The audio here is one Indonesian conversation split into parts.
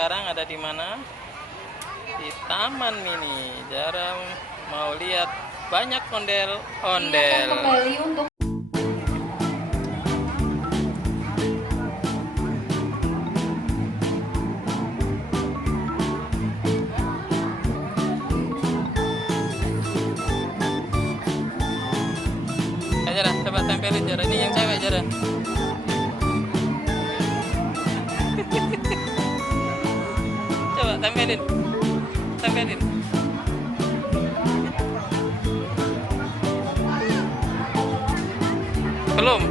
sekarang ada di mana? Di Taman Mini. Zara mau lihat banyak ondel-ondel. Kembali untuk Zara, coba tempelin Zara. Ini yang cewek Zara. Coba tempelin. Tempelin. Belum.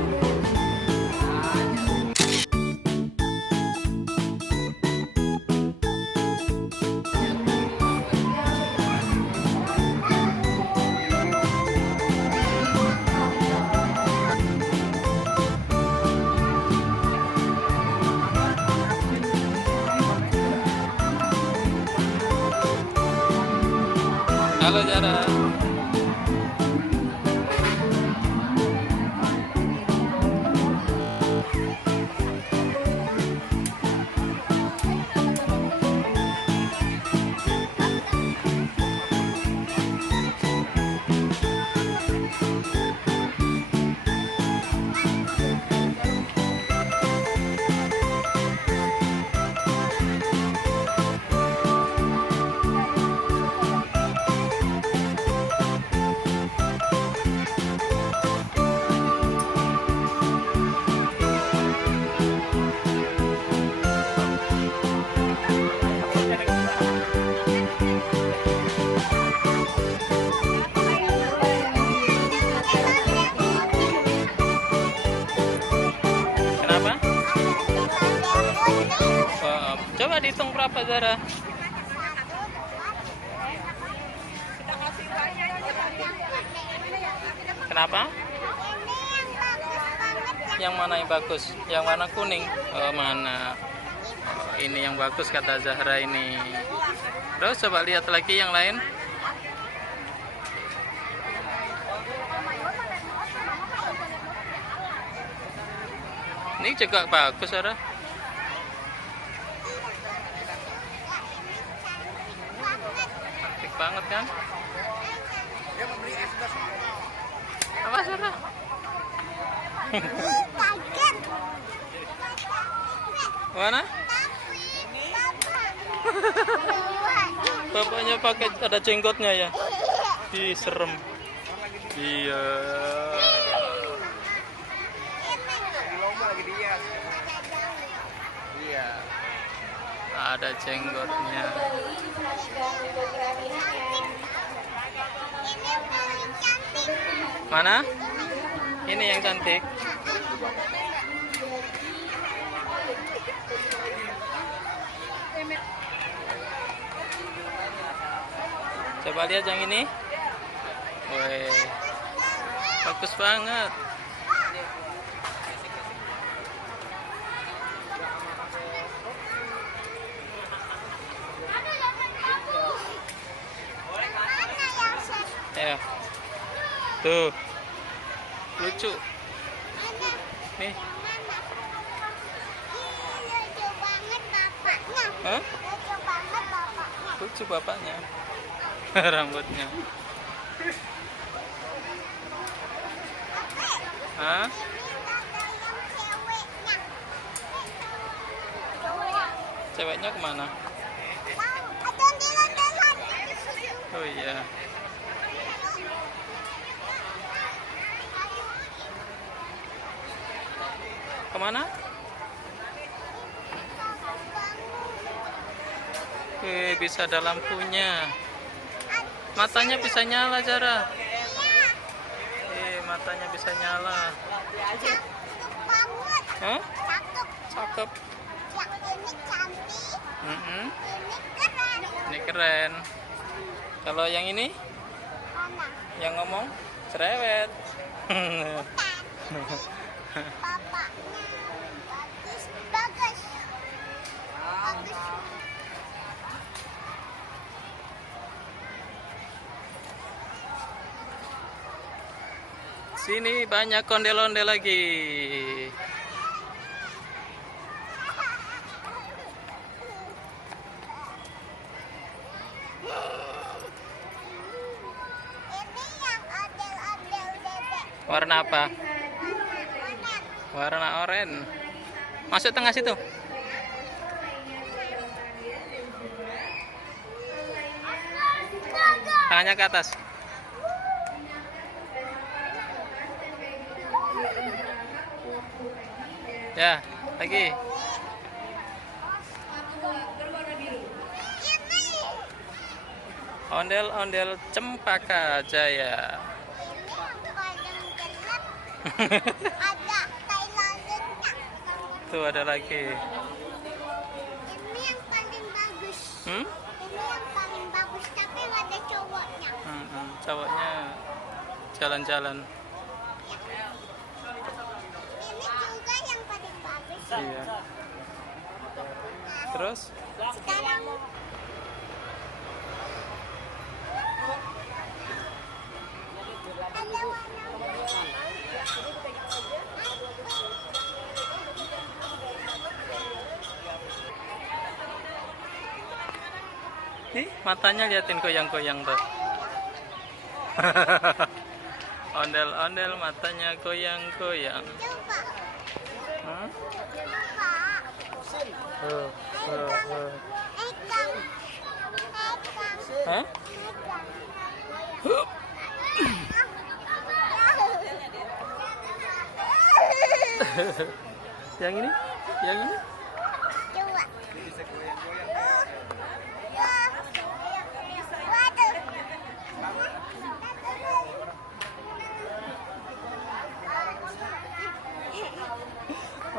Halo Zara. Kenapa? Coba dihitung berapa Zara? Kenapa? Yang mana yang bagus? Yang warna kuning? Oh, mana? Oh, ini yang bagus kata Zahra ini. Terus coba lihat lagi yang lain. Ini juga bagus Zahra. Cantik banget kan? Apa Zahra? Mana? Bapaknya pakai ada jenggotnya ya? Ih, serem. Iya. Iya. Ada jenggotnya. Mana? Ini yang cantik. Coba lihat yang ini. Woi, bagus banget. Ya, tuh, lucu. Nih. Hah? Lucu bapaknya. Rambutnya. Hah? Ceweknya kemana? Oh iya. Kemana? Bisa ada lampunya. Matanya bisa nyala Zara. Matanya bisa nyala. Hah? Cakep. Ini keren. Kalau yang ini? Yang ngomong? Cerewet. Sini banyak ondel-ondel lagi. Warna apa? Warna oranye. Masuk tengah situ. Tangannya ke atas. Ya, lagi. Ondel-ondel Cempaka Jaya. Ada Thailandnya. Tuh ada lagi. Ini yang paling bagus. Hmm? Ini yang paling bagus, tapi nggak ada cowoknya. Cowoknya jalan-jalan. Ini juga yang paling bagus. Iya. Terus? Sekarang ada warna Ih, matanya liatin goyang-goyang tuh. Ondel-ondel matanya goyang-goyang. coba. Hmm? Coba. Ekang. Ekang. Hah? Yang ini? Yang ini? Coba.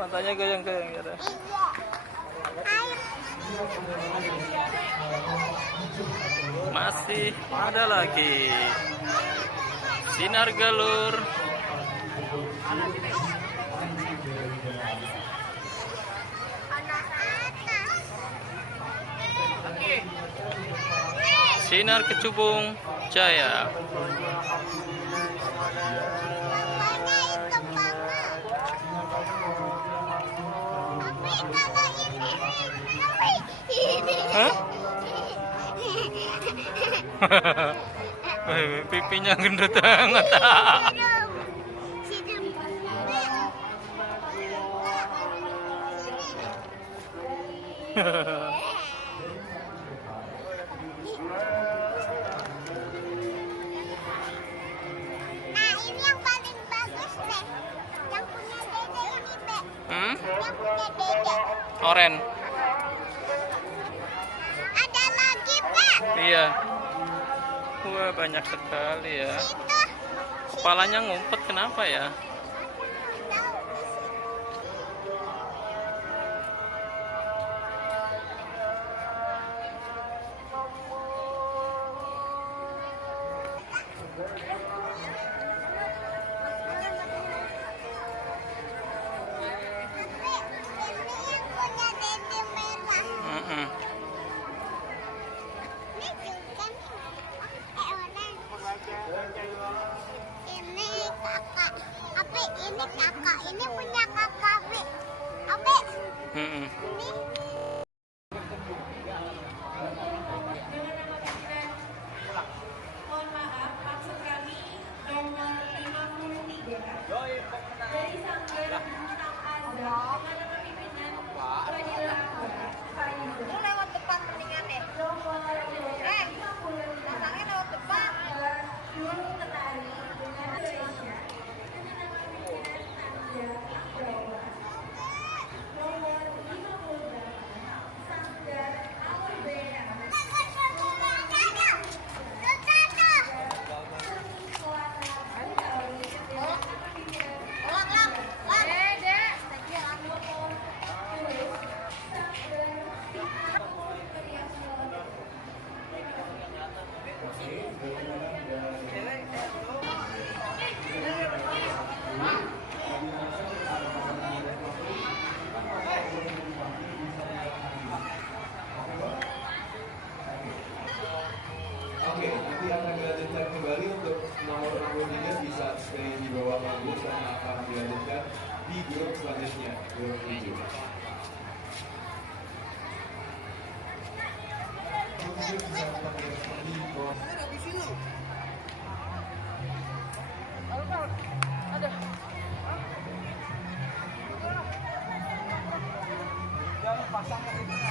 Matanya goyang-goyang ya. Iya. Air. Masih ada lagi. Sinar galur. Sinar Kecubung Jaya. Hah? Pipinya gendut banget. Nah, ini yang paling bagus deh. Yang punya dede ini, Be. Hmm? Yang punya dede. Oren. Ada lagi, Be. Iya. Wah, banyak sekali ya. Itu. Kepalanya ngumpet kenapa ya? Ini yang punya dede merah. Mm-mm. Ini juga nih. Ini kakak. Ape, ini kakak. Ini punya kakak, Be. Ape, Mm-mm. ini. Mohon maaf, maksud kami nomor 53 dari Sanggar Bintang Azam dengan pimpinan Fadila Faizu. Lu lewat depan mendingan deh. Nomor 50 Datangnya lewat depan. Yul Kenari dengan Indonesia dengan nama pimpinan Anja Jawa. Nomor 58 Sanggar Al-Bena. Oke, nanti akan dilanjutkan kembali untuk nomor 63 bisa stay di bawah panggung dan akan dilanjutkan di grup selanjutnya, grup 7. Mungkin bisa pakai seperti bawah. pasang ke sini.